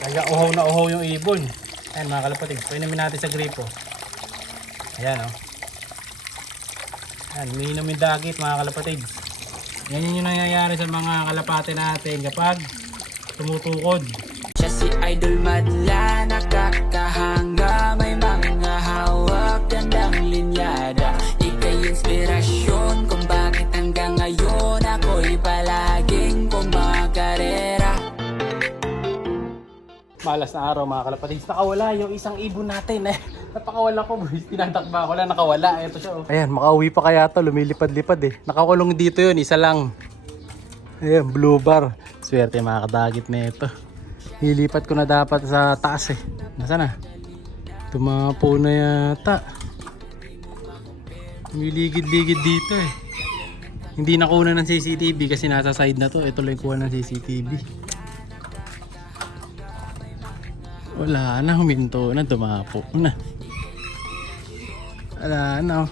Kaya uhaw na uhaw yung ibon. Ayan mga kalapatids, painumin natin sa gripo. Ayan oh. Ayan, umiinom yung dagit mga kalapatids. Yan yung nangyayari sa mga kalapate natin kapag tumutukod. Siya si Idol Madla, nakakahanga, may mga hawak, gandang linyada. Ika'y inspirasyon kung bakit hanggang ngayon ako'y palaging kumakarera. Malas na araw mga kalapatids, nakawala yung isang ibon natin eh. Napakawala ko boys, tinatakba ko lang, nakawala. Ito siya oh. Ayan, makauwi pa kaya to, lumilipad-lipad eh. Nakakulong dito yun, isa lang. Ayan, blue bar. Swerte mga kadagit na ito. Hilipat ko na dapat sa taas eh. Nasaan na? Tumapo na yata. Miligid-ligid dito eh. Hindi nakuha ng CCTV kasi nasa side na to. Ito lang kuha ng CCTV. Wala na, huminto na, tumapo na. Wala na oh.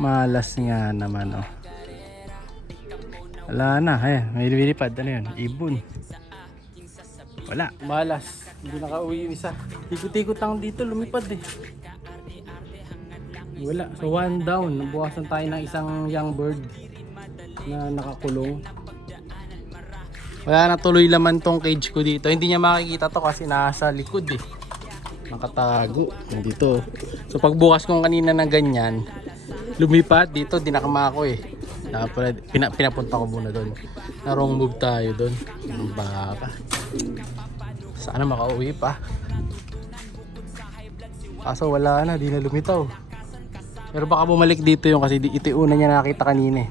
Malas nga naman oh. Wala na, ayan, may lumilipad. Ano yun? Ibon. Wala, malas. Hindi nakauwi yung isa. Tikot-tikot lang dito, lumipad eh. Wala, so one down. Nabukasan tayo ng isang young bird na nakakulong. Wala na tuloy laman tong cage ko dito. Hindi niya makikita to kasi nasa likod eh. Nakatago. Nandito. So pagbukas kong kanina ng ganyan, lumipat dito, dinakamako eh. Pinapunta ko muna doon. Na wrong move tayo doon. Baka. Sana makauwi pa. Kaso wala na, di na lumitaw. Pero baka bumalik dito yung kasi ito yung una niya nakita kanina eh.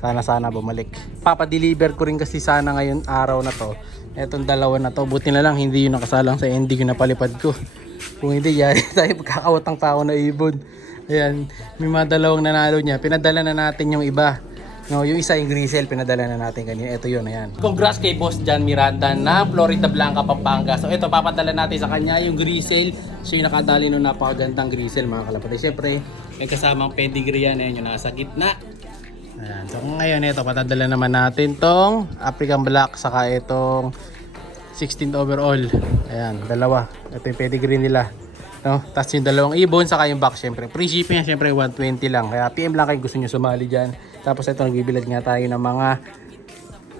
Sana bumalik. Papadeliver ko rin kasi sana ngayon araw na to. Etong dalawa na to. Buti na lang hindi yun nakasalang sa ending yung napalipad ko. Kung hindi, yari tayo pagkakawatang tao na ibon. Ayan, may mga dalawang nanalo niya. Pinadala na natin yung iba. No, yung isa yung Grisel, pinadala na natin kanina. Ito yun, ayan. Congrats kay Boss John Miranda na Florida Blanca, Pampanga. So ito, papadala natin sa kanya yung Grisel. So yung nakadali nung napakagandang Grisel mga kalapatid. Siyempre, may kasamang pedigree yan. Ayan, yung nasa gitna. Ayan. So ngayon ito, patadala naman natin tong African Black saka itong 16th overall. Ayan, dalawa. Ito yung pedigree nila. No? Tapos yung dalawang ibon saka yung back syempre. Free shipping syempre 120 lang. Kaya PM lang kayo gusto nyo sumali dyan. Tapos ito nagbibilad nga tayo ng mga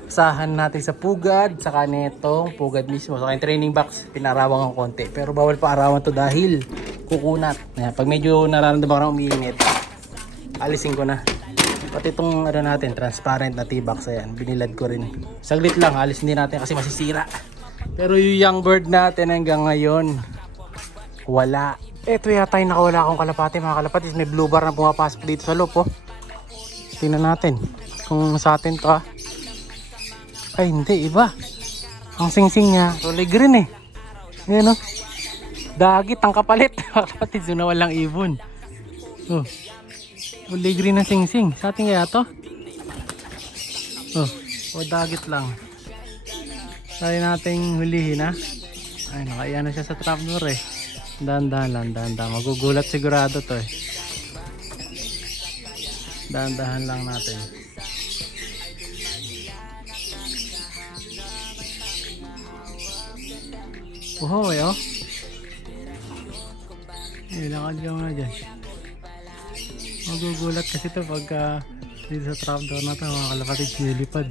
sahan natin sa pugad. Saka netong pugad mismo. Saka yung training box pinarawang ang konti. Pero bawal pa arawan to dahil kukunat. Ayan, pag medyo nararamdaman ko na umiinit, alisin ko na. Pati itong ano natin, transparent na T-box, ayan, binilad ko rin. Saglit lang, alis din natin kasi masisira. Pero yung young bird natin hanggang ngayon, wala. Ito yata yung nakawala akong kalapate mga kalapate. May blue bar na pumapasok dito sa loob oh. Tingnan natin kung sa atin to ah. Ay hindi, iba. Ang singsing niya, kulay green eh. Ayan oh. Dagit ang kapalit mga kalapate, so na walang ibon. Oh. Kulay green na singsing. Sa atin kaya to? Oh, o dagit lang. Try nating hulihin ha. Ay, nakaiya na siya sa trapdoor eh. Dahan-dahan lang, dahan-dahan. Magugulat sigurado to eh. Dahan-dahan lang natin. Oh, eh oh. Ilakad ka muna dyan. Magugulat kasi to pagka dito sa trapdoor na to mga kalapatid nilipad.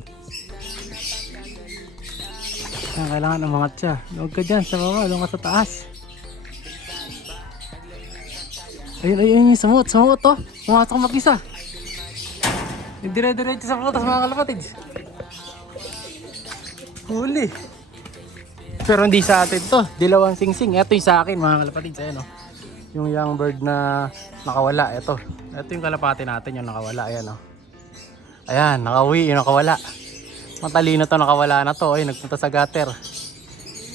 Kailangan umangat siya. Huwag ka dyan sa baba, doon ka sa taas. Ayun yung sumot to. Pumasok mag-isa. Dire-diretso sa katas mga kalapatid. Huli. Pero hindi sa atin to, dilawang singsing. Ito yung sa akin mga kalapatid. Ayan o. Yung young bird na nakawala. Ito yung kalapati natin yung nakawala. Ayan o. Ayan, nakauwi yung nakawala. Matalino to, nakawala na to. Ay, nagpunta sa gutter.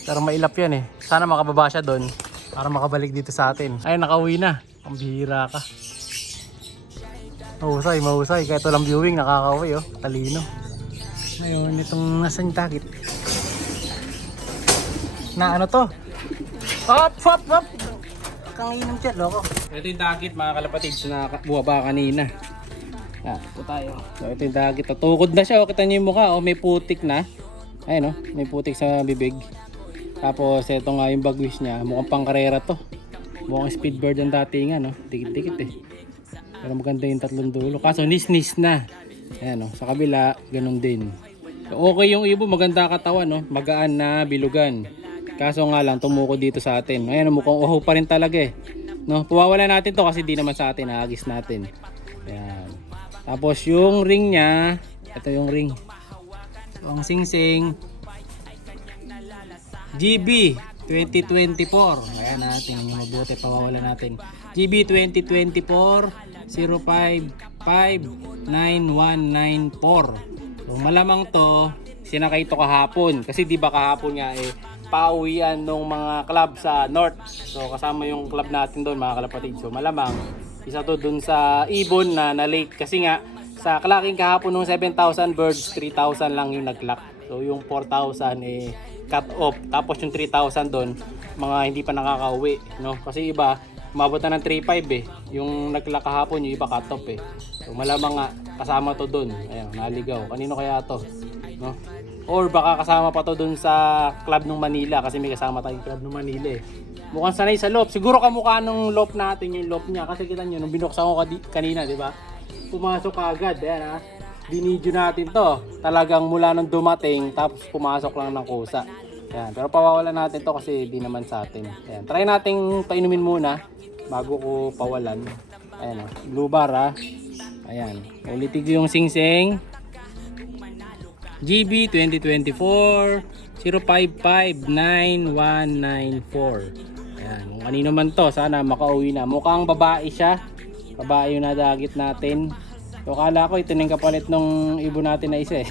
Pero mailap yan eh. Sana makababa siya doon para makabalik dito sa atin. Ayun, nakauwi na. Ang bihira ka. Mahusay. Kahit walang viewing, nakakauwi oh. Talino. Ayun, itong nasa yung takit. Na ano to? Hop! Kanginom siya, loko. Ito yung dagit mga kalapatids na buwaba kanina. Ito tayo. So ito yung dagit. Tukod na siya. Kita niyo yung mukha. May putik na. Ayun may putik sa bibig. Tapos ito nga yung bagwis niya, mukhang pangkarera to. Mukhang speedbird ang datingan, no? Dikit-dikit eh. Pero maganda yung tatlong dulo. Kaso nis-nis na. Ayan, no? Sa kabila, ganun din. So, okay yung ibon, maganda katawan, no? Magaan na bilugan. Kaso nga lang, tumuko dito sa atin. Ayan, mukhang uhaw pa rin talaga eh. No? Puwawala natin to kasi di naman sa atin, naagis natin. Ayan. Tapos yung ring niya, ito yung ring. So, ang singsing, GB 2024. Ayan natin, yung mabuti, pawawala natin. GB 2024 055994. So, malamang to, sinakay to kahapon. Kasi di ba kahapon nga eh, pauwian ng mga club sa North. So kasama yung club natin doon mga kalapatid. So malamang isa to dun sa ibon na late kasi nga sa clacking kahapon ng 7,000 birds, 3,000 lang yung nag-clock. So yung 4,000 eh cut off. Tapos yung 3,000 doon mga hindi pa nakakauwi, no? Kasi iba umabot na ng 3,500 eh. Yung nag-clock kahapon yung iba cut off eh. So malamang nga kasama to doon. Ayun, naligaw. Kanino kaya to, no? Or baka kasama pa to dun sa club ng Manila kasi may kasama tayong club ng Manila eh. Mukhang sanay sa loop. Siguro kamukha nung loop natin yung loop niya kasi kita nyo nung binuksan ko kanina, di ba? Pumasok agad, ayan ha. Binidyo natin to. Talagang mula nung dumating tapos pumasok lang ng kusa. Ayan. Pero pawawalan natin to kasi di naman sa atin. Ayan. Try nating painumin muna bago ko pawalan. Ayan ha. Blue bar ha. Ayan. Ulitin ko yung singsing. GB 2024 055994. Ayan, kung kanino man to, sana makauwi na. Mukhang babae siya. Babae yung nadagit natin. So kala ko ito na yung kapalit nung ibon natin na isa eh.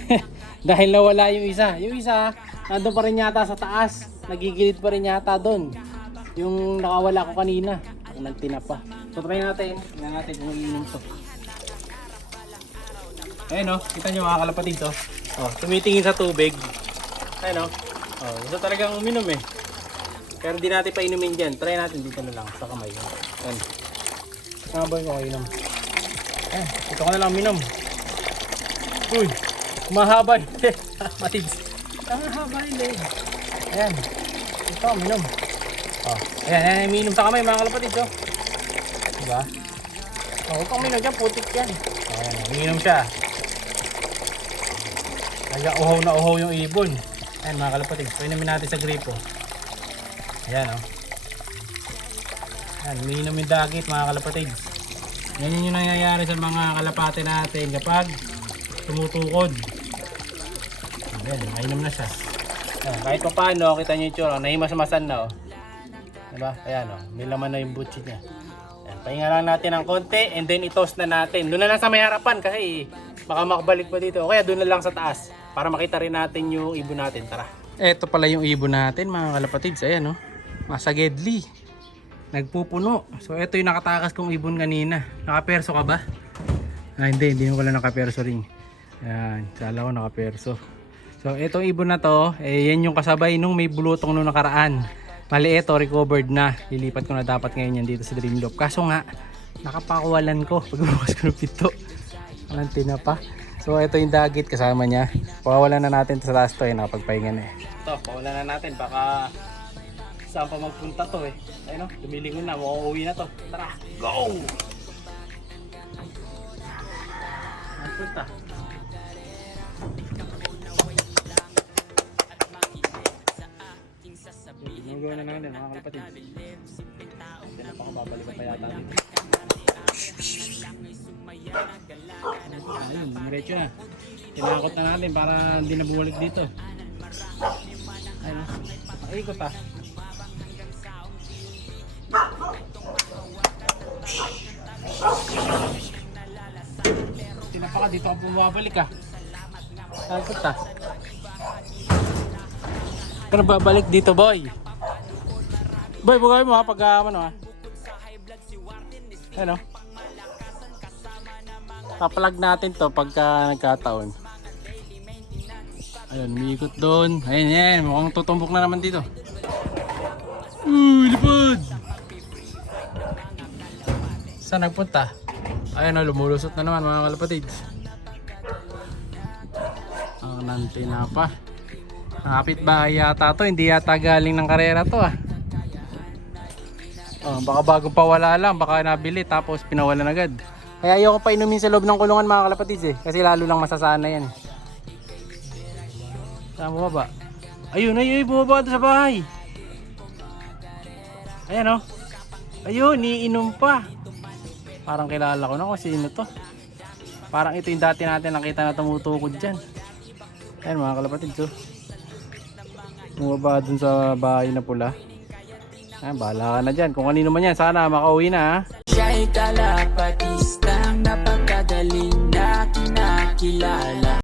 Dahil nawala yung isa. Yung isa, nandun pa rin yata sa taas. Nagigilid pa rin yata doon. Yung nakawala ko kanina. Ang nagtinapa. So try natin. Tingnan natin kung iinom to. Ayan o, kita nyo mga kalapatid to. Oh, tumitingin sa tubig. Ayun, oh, gusto talagang uminom eh. Pero di natin pa inumin dyan. Try natin dito na lang sa kamay. Ayan. Saboy ko inom. Ayan, ito ko na lang uminom. Uy, mahaba yung leg. Matids. Mahaba yung leg. Ayan. Ito, uminom. Oh, ayan, uminom sa kamay mga kalapatid. Oh. Diba? Oh, huwag kang uminom dyan. Putik yan. Ayan, uminom siya. Kaya uhaw na uhaw yung ibon. Ayan mga kalapatid, painumin natin sa gripo. Ayan o. Ayan, umiinom yung dagit mga kalapatid. Yan yung nangyayari sa mga kalapate natin kapag tumutukod. Ayan, mainom na siya. Ayan, kahit pa paano, kita nyo yung tsura, nahimas-masan na o. Diba? Ayan o, may laman na yung butchi niya. Ayan, pahinga lang natin ng konti and then i-toast na natin. Doon na lang sa may harapan kasi baka makabalik pa dito. Kaya doon na lang sa taas. Para makita rin natin yung ibon natin. Tara. Ito pala yung ibon natin mga kalapatids. Ayan o. Masagedli. Nagpupuno. So ito yung nakatakas kong ibon kanina. Nakaperso ka ba? Ah, hindi mo pala nakaperso rin. Ayan. Sala ko nakaperso. So itong ibon na to. Eh, yan yung kasabay nung may bulutong nung nakaraan. Mali ito. Recovered na. Lilipat ko na dapat ngayon yan dito sa Dreamloop. Kaso nga. Nakapakuwalan ko. Pagbukas ko ng pito. Walang tinapa. So ito yung dagit kasama niya. Pawalan na natin sa taas to eh, nakapagpahinga na eh. Ito, pawalan na natin baka saan pa magpunta to eh. Ayun o, dumilingon na, uuwi na to. Tara, go! Magpunta. Ginagawa na natin mga kalapatid. Hindi na pa ako babalik pa yata dito. Ayun, diretso na. Tinakot na natin para hindi na bumalik dito. Ayun, ikot ah. Tinapa ka dito, bumabalik ah. Ikot ah. Kaya babalik dito boy. Boy, bugay mo ha pag ano ah. Ayun o. Papalag natin to pagka nagkataon. Ayun, miikot doon. Ayun yan, mukhang tutumbok na naman dito. Lipad! Saan nagpunta? Ayun o, lumulusot na naman mga kalapatids. Ang nantina pa. Kapit bahay yata to, hindi yata galing ng karera to ah. Oh, baka bagong pawala lang, baka nabili tapos pinawalan agad. Kaya ayoko pa inumin sa loob ng kulungan mga kalapatids eh, kasi lalo lang masasana yan. Saan bumaba? Ayun, ayun, bumaba doon sa bahay. Ayan oh. Ayun, iinom pa. Parang kilala ko na kung sino to. Parang ito yung dati natin nakita na tumutukod dyan. Ayan mga kalapatids oh. Bumaba dun sa bahay na pula. Ayan, bahala ka na dyan. Kung kanino man yan, sana makauwi na ha. Siya'y kalapatistang napakagaling na kinakilala.